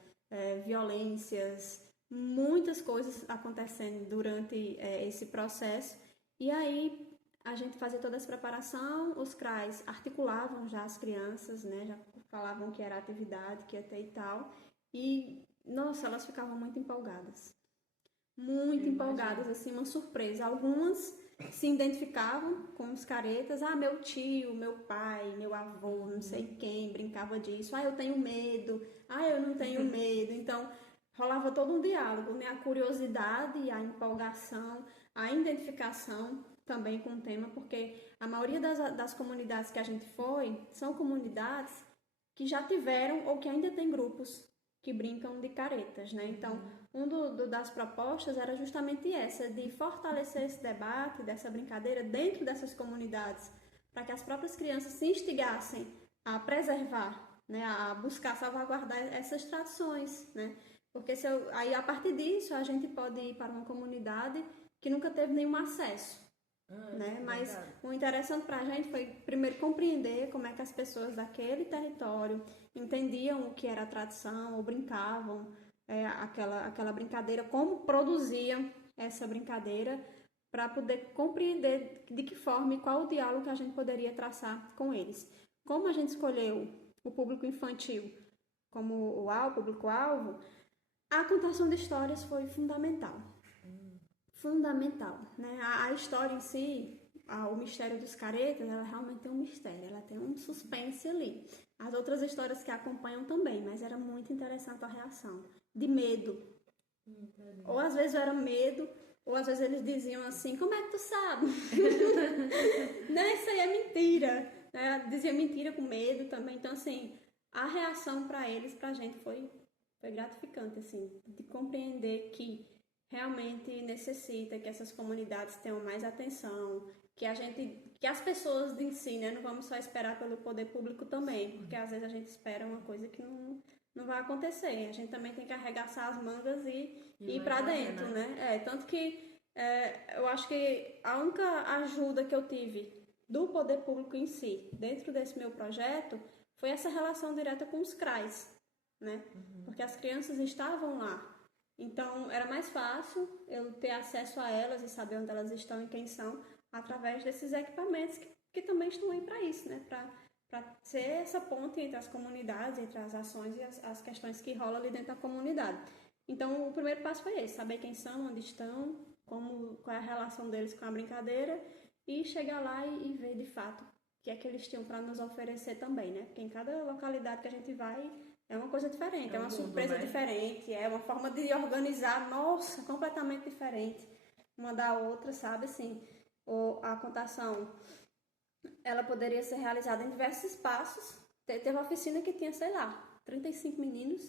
violências, muitas coisas acontecendo durante esse processo. E aí a gente fazia toda essa preparação, os CRAs articulavam já as crianças, né, já falavam que era atividade, que ia ter e tal. E, nossa, elas ficavam muito empolgadas. Muito empolgadas, assim, uma surpresa. Algumas se identificavam com os caretas. Ah, meu tio, meu pai, meu avô, não sei quem, brincava disso. Ah, eu tenho medo. Ah, eu não tenho medo. Então, rolava todo um diálogo, né? A curiosidade, a empolgação, a identificação também com o tema, porque a maioria das comunidades que a gente foi são comunidades que já tiveram ou que ainda tem grupos que brincam de caretas, né? Então, das propostas era justamente essa, de fortalecer esse debate, dessa brincadeira dentro dessas comunidades, para que as próprias crianças se instigassem a preservar, né? A buscar salvaguardar essas tradições, né? Porque aí, a partir disso, a gente pode ir para uma comunidade que nunca teve nenhum acesso né? Mas o interessante para a gente foi primeiro compreender como é que as pessoas daquele território entendiam o que era a tradição ou brincavam aquela brincadeira, como produziam essa brincadeira para poder compreender de que forma e qual o diálogo que a gente poderia traçar com eles. Como a gente escolheu o público infantil como o público-alvo, a contação de histórias foi fundamental. Fundamental, né? A história em si, o mistério dos caretas, ela realmente tem um mistério, ela tem um suspense ali. As outras histórias que acompanham também, mas era muito interessante a reação. De medo. Ou às vezes era medo, ou às vezes eles diziam assim, como é que tu sabe? Não, isso aí é mentira. Dizia mentira com medo também. Então, assim, a reação para eles, pra gente, foi gratificante, assim, de compreender que realmente necessita que essas comunidades tenham mais atenção, que as pessoas em si, né, não vamos só esperar pelo poder público também, porque às vezes a gente espera uma coisa que não vai acontecer. A gente também tem que arregaçar as mangas e ir para dentro, né? Tanto que eu acho que a única ajuda que eu tive do poder público em si, dentro desse meu projeto, foi essa relação direta com os CRAs, né? Porque as crianças estavam lá. Então, era mais fácil eu ter acesso a elas e saber onde elas estão e quem são, através desses equipamentos que também estão aí para isso, né? Para ser essa ponte entre as comunidades, entre as ações e as questões que rolam ali dentro da comunidade. Então, o primeiro passo foi esse, saber quem são, onde estão, qual é a relação deles com a brincadeira e chegar lá e ver, de fato, o que é que eles tinham para nos oferecer também, né? Porque em cada localidade que a gente vai, é uma coisa diferente, é uma surpresa diferente, é uma forma de organizar, nossa, completamente diferente uma da outra, sabe, assim, a contação, ela poderia ser realizada em diversos espaços. Teve uma oficina que tinha, sei lá, 35 meninos,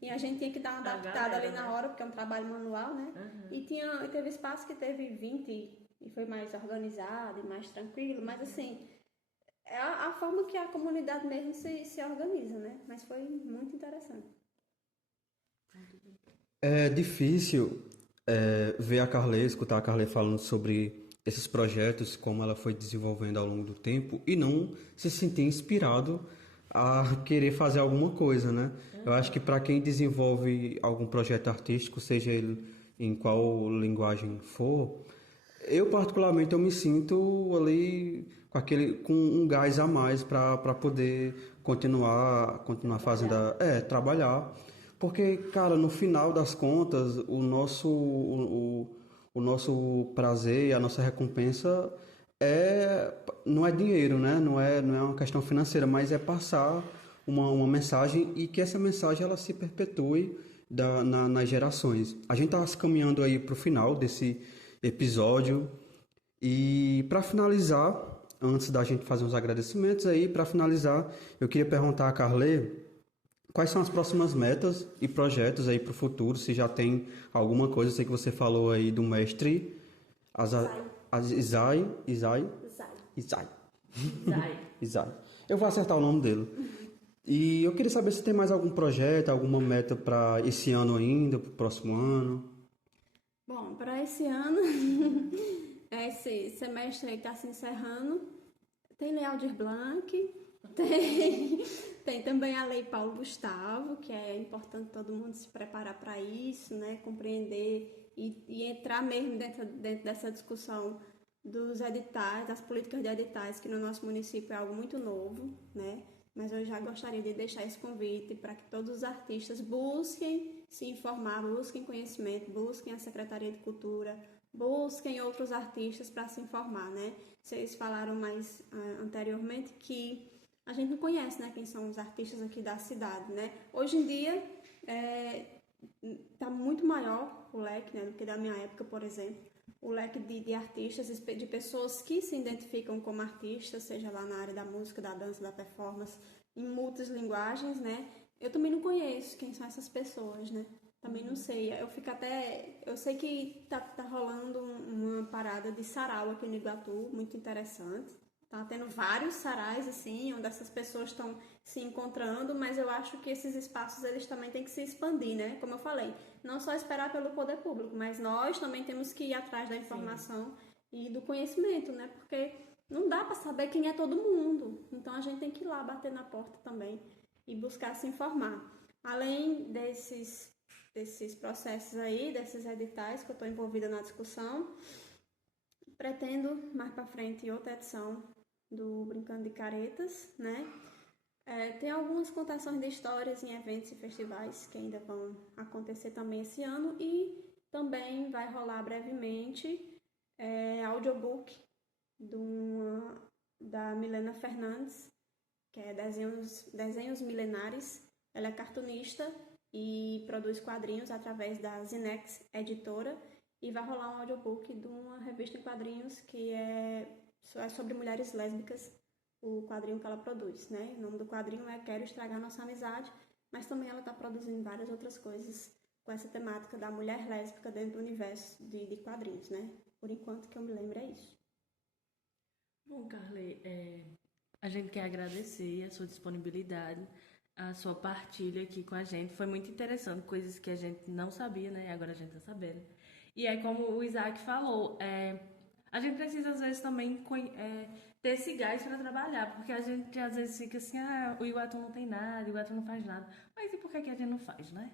e a gente tinha que dar uma adaptada ali na hora, porque é um trabalho manual, né, e teve espaço que teve 20, e foi mais organizado e mais tranquilo, mas assim, é a forma que a comunidade mesmo se organiza, né? Mas foi muito interessante. É difícil ver a Carlê, escutar a Carlê falando sobre esses projetos, como ela foi desenvolvendo ao longo do tempo, e não se sentir inspirado a querer fazer alguma coisa, né? Eu acho que para quem desenvolve algum projeto artístico, seja ele em qual linguagem for, eu particularmente eu me sinto ali com um gás a mais para poder continuar fazendo trabalhar, porque cara, no final das contas o nosso prazer, a nossa recompensa não é dinheiro, né? Não é uma questão financeira, mas é passar uma mensagem e que essa mensagem ela se perpetue nas gerações. A gente está caminhando aí para o final desse episódio. E para finalizar, antes da gente fazer uns agradecimentos aí, para finalizar, eu queria perguntar a Carlê quais são as próximas metas e projetos aí para o futuro, se já tem alguma coisa. Eu sei que você falou aí do mestre Isai. Eu vou acertar o nome dele. E eu queria saber se tem mais algum projeto, alguma meta para esse ano ainda, para o próximo ano. Bom, para esse ano, esse semestre aí está se encerrando. Tem Lei Aldir Blanc, tem também a Lei Paulo Gustavo, que é importante todo mundo se preparar para isso, né? Compreender e entrar mesmo dentro dessa discussão dos editais, das políticas de editais, que no nosso município é algo muito novo, né? Mas eu já gostaria de deixar esse convite para que todos os artistas busquem se informar, busquem conhecimento, busquem a Secretaria de Cultura, busquem outros artistas para se informar, né? Vocês falaram mais anteriormente que a gente não conhece, né, quem são os artistas aqui da cidade, né? Hoje em dia está muito maior o leque, né, do que da minha época, por exemplo. O leque de artistas, de pessoas que se identificam como artistas, seja lá na área da música, da dança, da performance, em muitas linguagens, né? Eu também não conheço quem são essas pessoas, né? Também não sei. Eu sei que tá rolando uma parada de sarau aqui no Iguatu, muito interessante. Tá tendo vários sarais, assim, onde essas pessoas estão se encontrando, mas eu acho que esses espaços, eles também têm que se expandir, né? Como eu falei, não só esperar pelo poder público, mas nós também temos que ir atrás da informação e do conhecimento, né? Porque não dá para saber quem é todo mundo. Então a gente tem que ir lá bater na porta também e buscar se informar. Além desses processos aí, desses editais que eu estou envolvida na discussão, pretendo mais para frente outra edição do Brincando de Caretas, né? Tem algumas contações de histórias em eventos e festivais que ainda vão acontecer também esse ano e também vai rolar brevemente audiobook da Milena Fernandes, que é Desenhos Milenares. Ela é cartunista e produz quadrinhos através da Zinex Editora e vai rolar um audiobook de uma revista em quadrinhos que é sobre mulheres lésbicas, o quadrinho que ela produz, né? O nome do quadrinho é Quero Estragar Nossa Amizade, mas também ela está produzindo várias outras coisas com essa temática da mulher lésbica dentro do universo de quadrinhos, né? Por enquanto que eu me lembro é isso. Bom, Carly, a gente quer agradecer a sua disponibilidade, a sua partilha aqui com a gente. Foi muito interessante, coisas que a gente não sabia, né? Agora a gente está sabendo. E é como o Isaac falou, a gente precisa às vezes também ter esse gás para trabalhar, porque a gente às vezes fica assim, o Iguatu não tem nada, o Iguatu não faz nada. Mas e por que a gente não faz, né?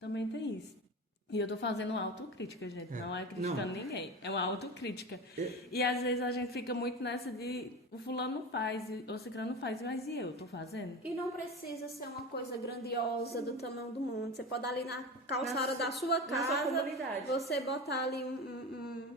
Também tem isso. E eu tô fazendo uma autocrítica, gente. Não é criticando ninguém. É uma autocrítica. E às vezes a gente fica muito nessa de o fulano não faz, o ciclano não faz, mas e eu? Tô fazendo? E não precisa ser uma coisa grandiosa do tamanho do mundo. Você pode ali na calçada da sua casa, você botar ali um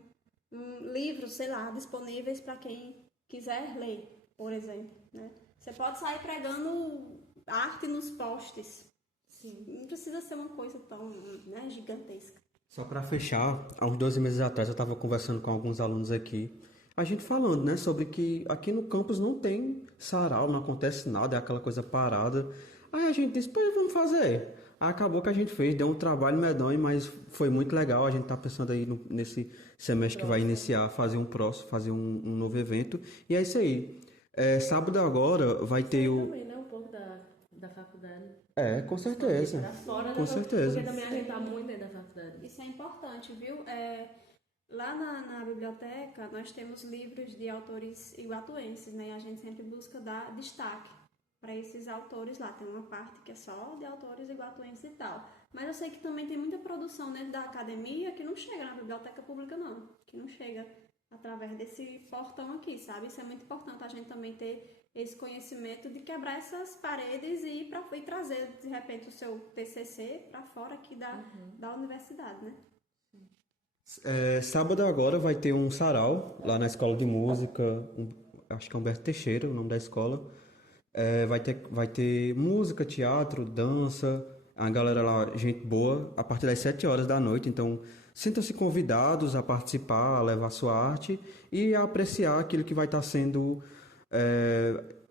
livro, sei lá, disponíveis para quem quiser ler, por exemplo, né? Você pode sair pregando arte nos postes. Sim. Não precisa ser uma coisa tão, né, gigantesca. Só para fechar, há uns 12 meses atrás eu estava conversando com alguns alunos aqui, a gente falando, né, sobre que aqui no campus não tem sarau, não acontece nada, é aquela coisa parada. Aí a gente disse, pois vamos fazer. Aí acabou que a gente fez, deu um trabalho medonho, mas foi muito legal. A gente tá pensando aí nesse semestre que vai iniciar, fazer fazer um novo evento. E é isso aí. Sábado agora vai ter o... também, né, um pouco da faculdade. Com certeza. Pra fora com certeza. Porque também a gente tá muito dentro da faculdade. Isso é importante, viu? Lá na biblioteca nós temos livros de autores iguatuenses, né? E a gente sempre busca dar destaque para esses autores lá. Tem uma parte que é só de autores iguatuenses e tal. Mas eu sei que também tem muita produção dentro da academia que não chega na biblioteca pública, não. Que não chega através desse portão aqui, sabe? Isso é muito importante a gente também ter esse conhecimento de quebrar essas paredes e trazer, de repente, o seu TCC para fora aqui da universidade, né? Sábado agora vai ter um sarau lá na Escola de Música, acho que é Humberto Teixeira, o nome da escola. Vai ter música, teatro, dança, a galera lá, gente boa, a partir das 7 horas da noite. Então, sintam-se convidados a participar, a levar sua arte e a apreciar aquilo que vai estar sendo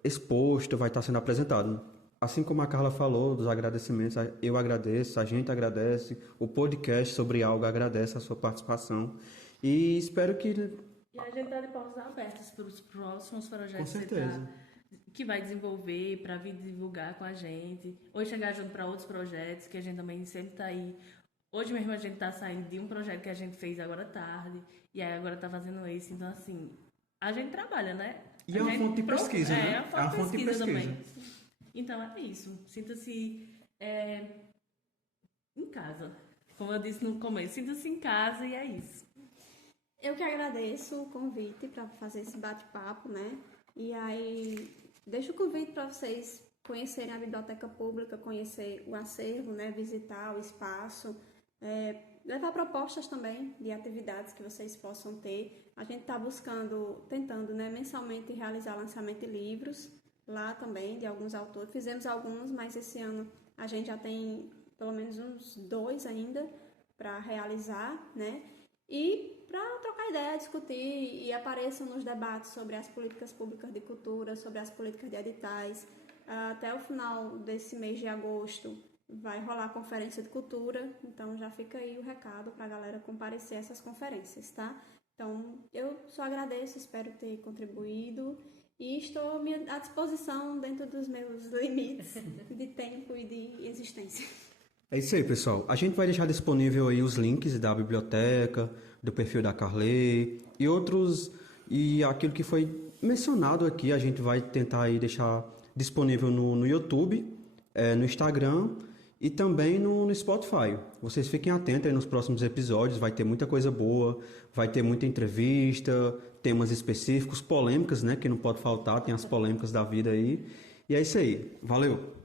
exposto, vai estar sendo apresentado. Assim como a Carla falou dos agradecimentos, eu agradeço, a gente agradece, o podcast Sobre Algo agradece a sua participação e espero que... E a gente está de portas abertas para os próximos projetos com certeza. Que vai desenvolver, para vir divulgar com a gente, ou chegar junto para outros projetos, que a gente também sempre está aí. Hoje mesmo a gente está saindo de um projeto que a gente fez agora à tarde, e aí agora está fazendo esse, então assim, a gente trabalha, né? E é uma fonte de pesquisa, né? É uma fonte de pesquisa também. Então é isso, sinta-se em casa. Como eu disse no começo, sinta-se em casa e é isso. Eu que agradeço o convite para fazer esse bate-papo, né? E aí, deixo o convite para vocês conhecerem a biblioteca pública, conhecer o acervo, né? Visitar o espaço, levar propostas também de atividades que vocês possam ter. A gente está tentando, né, mensalmente realizar lançamento de livros lá também, de alguns autores. Fizemos alguns, mas esse ano a gente já tem pelo menos uns 2 ainda para realizar, né? E para trocar ideia, discutir e apareçam nos debates sobre as políticas públicas de cultura, sobre as políticas de editais. Até o final desse mês de agosto vai rolar a conferência de cultura, então já fica aí o recado para a galera comparecer a essas conferências, tá? Então, eu só agradeço, espero ter contribuído e estou à disposição dentro dos meus limites de tempo e de existência. É isso aí, pessoal. A gente vai deixar disponível aí os links da biblioteca, do perfil da Carley e outros, e aquilo que foi mencionado aqui, a gente vai tentar aí deixar disponível no YouTube, no Instagram e também no Spotify. Vocês fiquem atentos aí nos próximos episódios, vai ter muita coisa boa, vai ter muita entrevista, temas específicos, polêmicas, né, que não pode faltar, tem as polêmicas da vida aí. E é isso aí. Valeu!